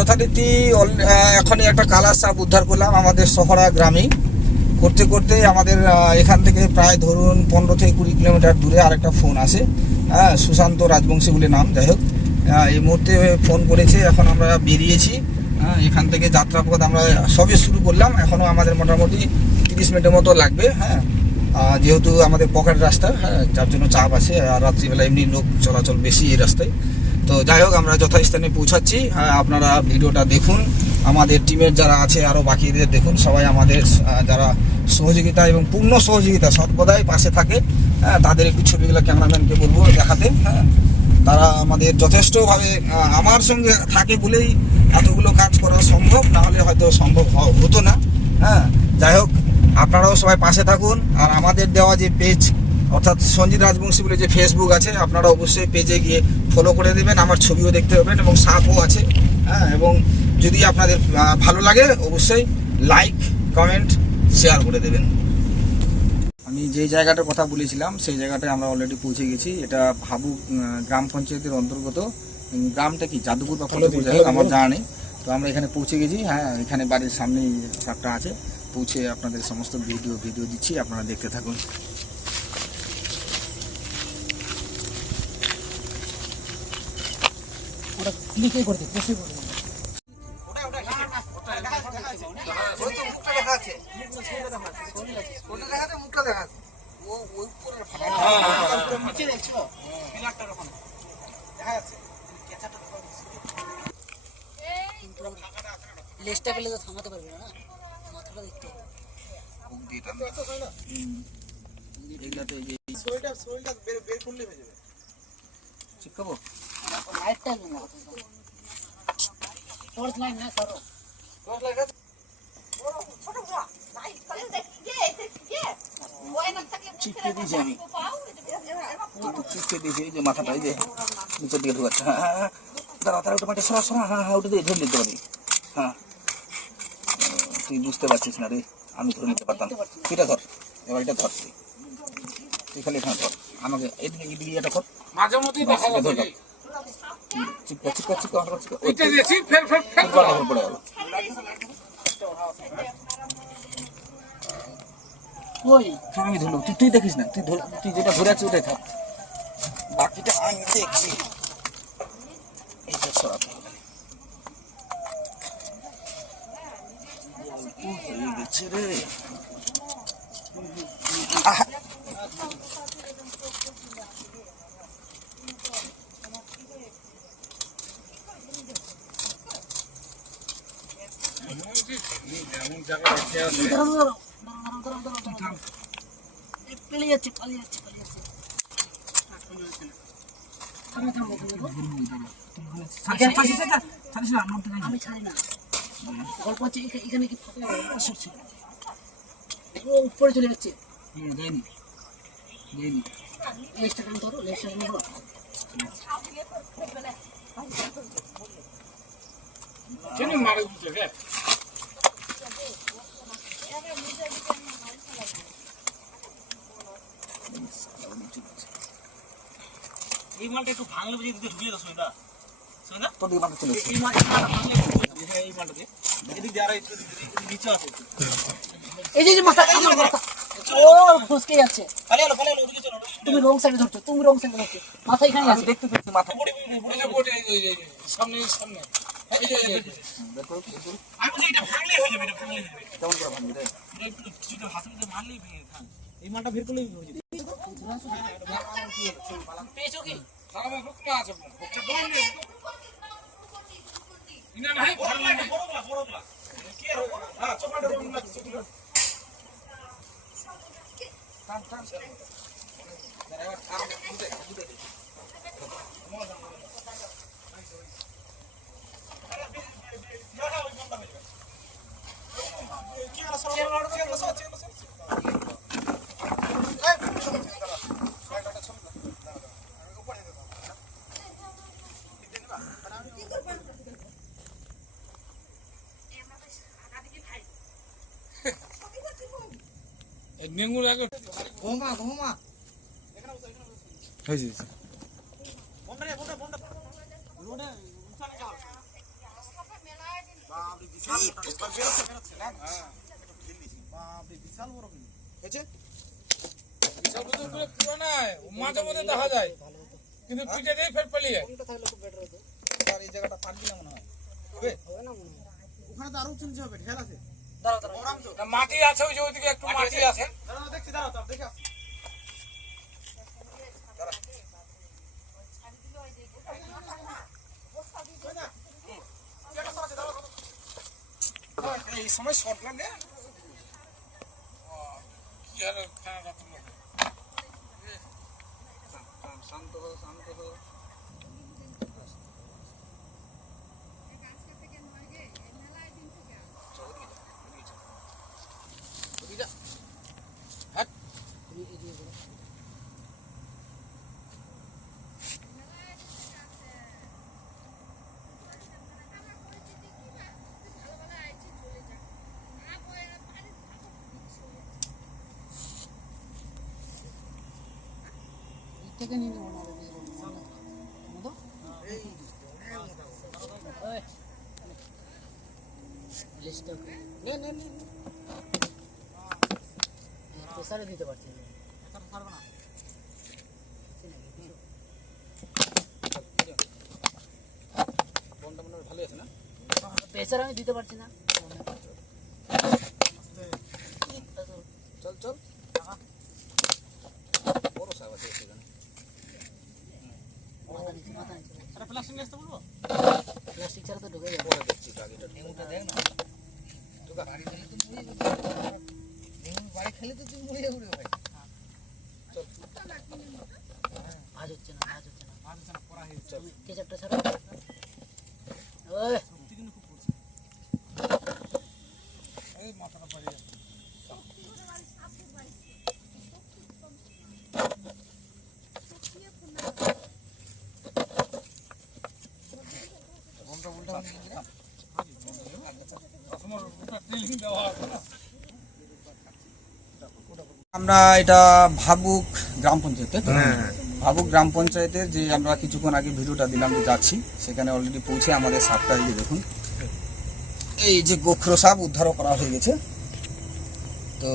যথারীতি এখনই একটা কালার সাপ উদ্ধার করলাম আমাদের শহরা গ্রামে। করতে করতে আমাদের এখান থেকে প্রায় ধরুন পনেরো থেকে কুড়ি কিলোমিটার দূরে আরেকটা ফোন আসে হ্যাঁ সুশান্ত রাজবংশী বলে নাম, যাই হোক। এই মুহূর্তে ফোন করেছে, এখন আমরা বেরিয়েছি। হ্যাঁ এখান থেকে যাত্রাপথ আমরা সবে শুরু করলাম। এখনও আমাদের মোটামুটি তিরিশ মিনিটের মতো লাগবে হ্যাঁ। যেহেতু আমাদের পকেট রাস্তা হ্যাঁ যার জন্য চাপ আছে, আর রাত্রিবেলা এমনি লোক চলাচল বেশি এই রাস্তায়। তো যাই হোক, আমরা যথাস্থানে পৌঁছাচ্ছি। হ্যাঁ আপনারা ভিডিওটা দেখুন। আমাদের টিমের যারা আছে আরও বাকিদের দেখুন। সবাই আমাদের যারা সহযোগিতা এবং পূর্ণ সহযোগিতা সর্বদাই পাশে থাকে। হ্যাঁ তাদের একটু ছবিগুলো ক্যামেরাম্যানকে বলব দেখাতে। হ্যাঁ তারা আমাদের যথেষ্টভাবে আমার সঙ্গে থাকে বলেই এতগুলো কাজ করা সম্ভব। না হলে হয়তো সম্ভব হতো না। হ্যাঁ যাই হোক, আপনারাও সবাই পাশে থাকুন। আর আমাদের দেওয়া যে পেজ অর্থাৎ সঞ্জিত রাজবংশী বলে যে ফেসবুক আছে আপনারা অবশ্যই পেজে গিয়ে ফলো করে দেবেন আমার ছবিও দেখতে পাবেন এবং সাপও আছে হ্যাঁ এবং যদি আপনাদের ভালো লাগে অবশ্যই লাইক কমেন্ট শেয়ার করে দেবেন। আমি যে জায়গাটার কথা বলেছিলাম সেই জায়গাটায় আমরা অলরেডি পৌঁছে গেছি। এটা ভাবুক গ্রাম পঞ্চায়েতের অন্তর্গত। গ্রামটা কি? যাদুপুর বা যাই হোক আমার জানা নেই। তো আমরা এখানে পৌঁছে গেছি হ্যাঁ এখানে বাড়ির সামনেই সাপটা আছে। পৌঁছে আপনাদের সমস্ত ভিডিও ভিডিও দিচ্ছি আপনারা দেখতে থাকুন। ওটা ক্লিকে করে দিই প্রেসে করে দিই লেজটা পেলে তো থামাতে পারবে না মাথাটা দেখতে হবে। এগুলাতে চিপকে দিয়েছি আমি হ্যাঁ হ্যাঁ হ্যাঁ ওটা দিয়ে ধরে নিতে পারি হ্যাঁ তুই বুঝতে পারছিস না রে আমি ধরে নিতে পারতাম এটা ধর এবার এটা ধর তুই খালি এখানে ধর আমাকে এদিকে এটা কর। চিপকা চিপকা চিপকা চিপকা চিপকা এটা দিয়েছি ফের ফের ফের ধরে পড়ে গেল। ওই হ্যাঁ আমি ধরলাম তুই তুই দেখিস না তুই ধর তুই যেটা ধরে আছিস ওটাই থাক। বাকিটা আমি দেখছি। এইটা সরাতে হবে হয়ে গেছে রে আহা! ধরো ধরো ধরো ধরো ধরো ধরো ধরো এ, পালিয়ে যাচ্ছে পালিয়ে যাচ্ছে পালিয়ে যাচ্ছে থামো থামো থামো আমি ছাড়ি না গল্প হচ্ছে এখা- এখানে কি উপরে চলে যাচ্ছে দেয়নি। দেয়নি। লেজটা টান ধরো লেজটা টান ধরো কেন মারে রে এই মালটা একটু ভাঙলে বুঝে দিতে ঢুকিয়ে দাও সুবিধা। সুবিধা? তোর দিকে মাথা চলে এই মালটা ভাঙলে একটু ঢুকিয়ে দাও, হ্যাঁ, এই মালটাতে। এদিক দিয়ে আর একটু এদিক দিয়ে, এদিক নিচে আছে। এই যে মাথা এই যে মাথা। ও ফসকে যাচ্ছে। ওদিকে চলো তুমি রং সাইডে ধরছো তুমি রং সাইডে ধরছো। মাথা এখানে আছে। দেখতে পেয়েছি মাথা। সামনে সামনে। এই যে, এই যে, আমি বলছি এটা ভাঙলেই হয়ে যাবে এটা ভাঙলেই হয়ে যাবে। কেমন করে ভাঙবি রে? এটা একটু কিছুটা হাতের মধ্যে মারলেই ভেঙে থাক। এই মালটা বের করলেই হয়ে যাবে। পেয়েছ কি? হুক না। আছে ধরে নিয়ে এসো। ইনা নাই, ভালো লাগে। বড়গুলা বড়গুলা হ্যাঁ, চোখটা ধরে নিয়ে আসো, চোখটা। এই ডেঙ্গুর আগে হয়েছে বাপরে বিশাল মোটা। এবার বেরোচ্ছে, বেরোচ্ছে, না? হ্যাঁ, একটু ঢিল দিয়েছি। বাপরে, বিশাল বড় কিন্তু। হয়েছে? বিশাল বুদ্ধর করে পুরো নয় ও মাঝে মধ্যে দেখা যায় কিন্তু পিঠে দিয়ে ফের পালিয়ে এই জায়গাটা পারবি না ওখানে তো আরও নিচে হবে, মাটি আছে ওই যে ওইদিকে একটু মাটি আছে দেখছি, দাঁড়াও, দেখে আসছি। এই সময় শর্ট লাগে কি আর ফেনাটা তুললো। শান্ত হো শান্ত হো থেকে নিয়ে নেব না প্রেসারে দিতে পারছি না ভালো আছে না প্রেসার আমি দিতে পারছি না। চল চল। বড় সাহেব আছে সেখানে মাথা নিচে মাথা নিচে একটা প্লাস্টিক নিয়ে আসতে বলব? প্লাস্টিক ছাড়া তো ঢুকে যাবে। পরে দেখছি আগে এটা ডেমোটা দেখ না। তো বাড়ি গেলে তো মরে যাবে। বাড়ি খেলে তো তুই মরে যাবে। রে ভাই আজ হচ্ছে না আজ হচ্ছে না। আজ হচ্ছে না, করা হয়েছে। তুমি কেচাপটা ছাড়া। ওই সত্যি কিন্তু খুব পড়ছে। এই মাথাটা পালিয়ে যাচ্ছে তোমার ওটা ট্রেনিং দেওয়া আছে না আমরা এটা ভাবুক গ্রাম পঞ্চায়েত ভাবুক গ্রাম পঞ্চায়েতের যে আমরা কিছুক্ষণ আগে ভিডিওটা দিলাম যাচ্ছি সেখানে অলরেডি পৌঁছে আমাদের সাপটা এই দেখুন। এই যে গোখরো সাপ উদ্ধারও করা হয়ে গেছে। তো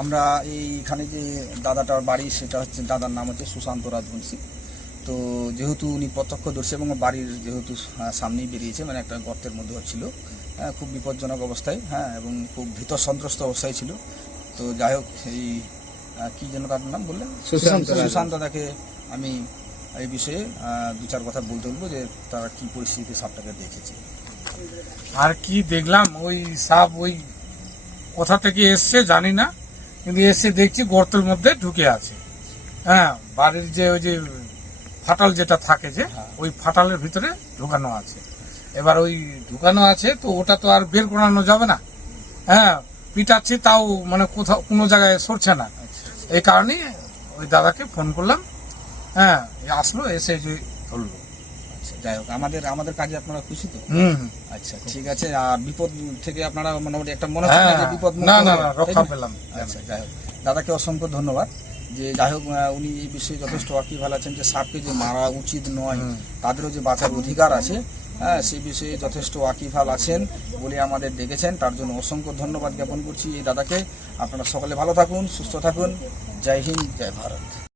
আমরা এইখানে যে দাদাটার বাড়ি সেটা হচ্ছে দাদার নাম হচ্ছে সুশান্ত রাজবংশী। তো যেহেতু উনি প্রত্যক্ষ প্রত্যক্ষদর্শী এবং বাড়ির যেহেতু সামনেই বেরিয়েছে মানে একটা গর্তের মধ্যে ছিল হ্যাঁ খুব বিপজ্জনক অবস্থায় হ্যাঁ এবং খুব ভীত সন্ত্রস্ত অবস্থায় ছিল। তো যাই হোক এই কী যেন তার নাম বললেন? সুশান্ত রায়। সুশান্ত দাকে আমি এই বিষয়ে দু চার কথা বলতে বলব যে তারা কি পরিস্থিতিতে সাপটাকে দেখেছে। আর কি দেখলাম? ওই সাপ ওই কোথা থেকে এসছে জানি না কিন্তু এসে দেখছি গর্তের মধ্যে ঢুকে আছে। হ্যাঁ বাড়ির যে ওই যে ফাটাল যেটা থাকে যে হ্যাঁ। ওই ফাটালের ভিতরে ঢুকানো আছে। এবার ওই ঢুকানো আছে তো ওটা তো আর বের করানো যাবে না। হ্যাঁ পিটাচ্ছি তাও মানে কোথাও কোনো জায়গায় সরছে না। এই কারণে ওই দাদাকে ফোন করলাম। হ্যাঁ আসলো এসে যে ধরলো। আচ্ছা যাই হোক আমাদের আমাদের কাজে আপনারা খুশি তো। আচ্ছা ঠিক আছে আর বিপদ থেকে আপনারা মোটামুটি একটা মনে হচ্ছে না হ্যাঁ। বিপদ না না রক্ষা পেলাম। আচ্ছা যাই হোক দাদাকে অসংখ্য ধন্যবাদ। যে যাই হোক উনি এই বিষয়ে যথেষ্ট ভালো আছেন যে সাপকে যে মারা উচিত নয় তাদেরও যে বাঁচার অধিকার আছে হ্যাঁ সেই বিষয়ে যথেষ্ট ওয়াকিফাল আছেন বলে আমাদের ডেকেছেন। তার জন্য অসংখ্য ধন্যবাদ জ্ঞাপন করছি এই দাদাকে। আপনারা সকলে ভালো থাকুন সুস্থ থাকুন। জয় হিন্দ জয় ভারত।